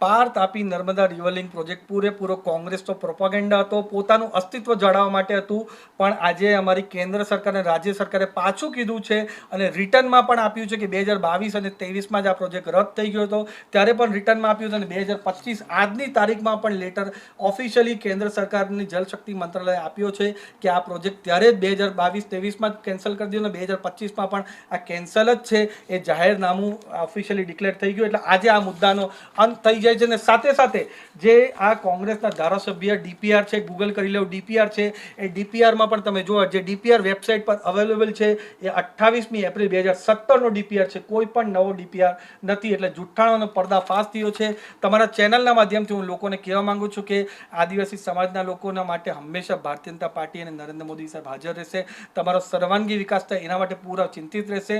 પાર Tapi Narmada river link project પૂરેપૂરો કોંગ્રેસનો પ્રોપેગેન્ડા હતો, પોતાનું અસ્તિત્વ જાળવવા માટે હતું. પણ આજે અમારી કેન્દ્ર સરકાર અને રાજ્ય સરકારે પાછું કીધું છે અને રિટર્નમાં પણ આપ્યું છે કે 2022 અને 23માં જ આ પ્રોજેક્ટ રદ થઈ ગયો હતો, ત્યારે પણ રિટર્નમાં આપ્યું છે અને 2025 આજની તારીખમાં પણ લેટર ઓફિશિયલી કેન્દ્ર સરકારની જલશક્તિ મંત્રાલયે આપ્યો છે કે આ પ્રોજેક્ટ ત્યારે જ 2022-23માં જ કેન્સલ કરી દીધો અને 2025માં પણ આ કેન્સલ જ છે, એ જાહેરનામું ઓફિશિયલી ડિક્લેર થઈ ગયું. એટલે આજે આ મુદ્દાનો અંત થઈ જાય છે. અને સાથે સાથે જે આ કોંગ્રેસના ધારાસભ્ય ડીપીઆર છે, ગૂગલ કરી લેવું ડીપીઆર છે, એ ડીપીઆરમાં પણ તમે જુઓ, જે ડીપીઆર વેબસાઇટ પર અવેલેબલ છે એ 28મી એપ્રિલ 2017નો ડીપીઆર છે, કોઈ પણ નવો ડીપીઆર નથી. એટલે જુઠ્ઠાણોનો પર્દાફાશ થયો છે. તમારા ચેનલના માધ્યમથી હું લોકોને કહેવા માંગુ છું કે આદિવાસી સમાજના લોકોના માટે હંમેશા ભારતીય જનતા પાર્ટી અને નરેન્દ્ર મોદી સાહેબ હાજર રહેશે. તમારો સર્વાંગી વિકાસ થાય એના માટે પૂરા ચિંતિત રહેશે.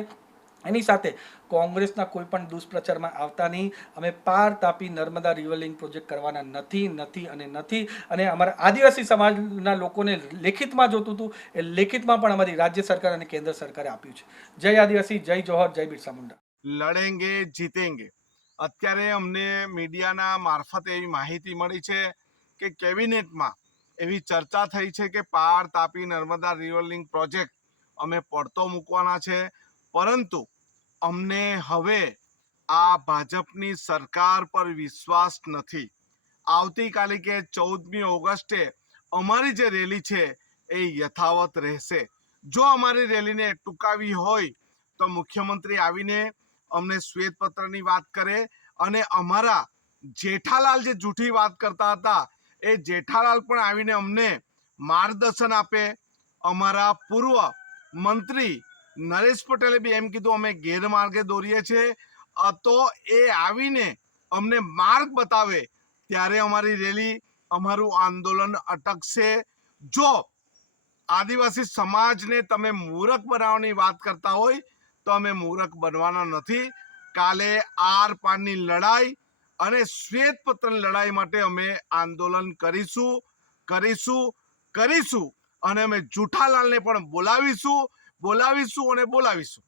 એની સાથે કોંગ્રેસના કોઈ પણ દુષ્પ્રચારમાં આવતા નહીં. અમે પાર તાપી નર્મદા રિવરલિંક પ્રોજેક્ટ કરવાના નથી. અને અમારા આદિવાસી સમાજના લોકોને લેખિતમાં જોતું હતું, એ લેખિતમાં પણ અમારી રાજ્ય સરકાર અને કેન્દ્ર સરકારે આપ્યું છે. જય આદિવાસી, જય જોહર, જય બિરસા મુંડા. લડેંગે જીતેંગે. અત્યારે અમને મીડિયાના મારફતે એવી માહિતી મળી છે કે કેબિનેટમાં એવી ચર્ચા થઈ છે કે પાર તાપી નર્મદા રિવરલિંક પ્રોજેક્ટ અમે પડતો મૂકવાના છે. પરંતુ અમને હવે આ ભાજપની સરકાર પર વિશ્વાસ નથી. આવતીકાલે કે 14મી ઓગસ્ટે અમારી જે રેલી છે એ યથાવત રહેશે. જો અમારી રેલીને ટૂંકાવી હોય તો મુખ્યમંત્રી આવીને અમને શ્વેતપત્રની વાત કરે અને અમારા જેઠાલાલ જે જૂઠી વાત કરતા હતા એ જેઠાલાલ પણ આવીને અમને માર્ગદર્શન આપે. અમારા પૂર્વ મંત્રી નરેશ પટેલે બી એમ કીધું અમે ગેરમાર્ગે દોરીએ છીએ, તો એ આવીને અમને માર્ગ બતાવે ત્યારે અમારી રેલી, અમારું આંદોલન અટકશે. જો આદિવાસી સમાજને તમે મૂરખ બનાવવાની વાત કરતા હોય તો અમે મૂરખ બનવાના નથી. કાલે આર પારની લડાઈ અને શ્વેતપત્રની લડાઈ માટે અમે આંદોલન કરીશું અને અમે જુઠાલાલને પણ બોલાવીશું અને બોલાવીશું.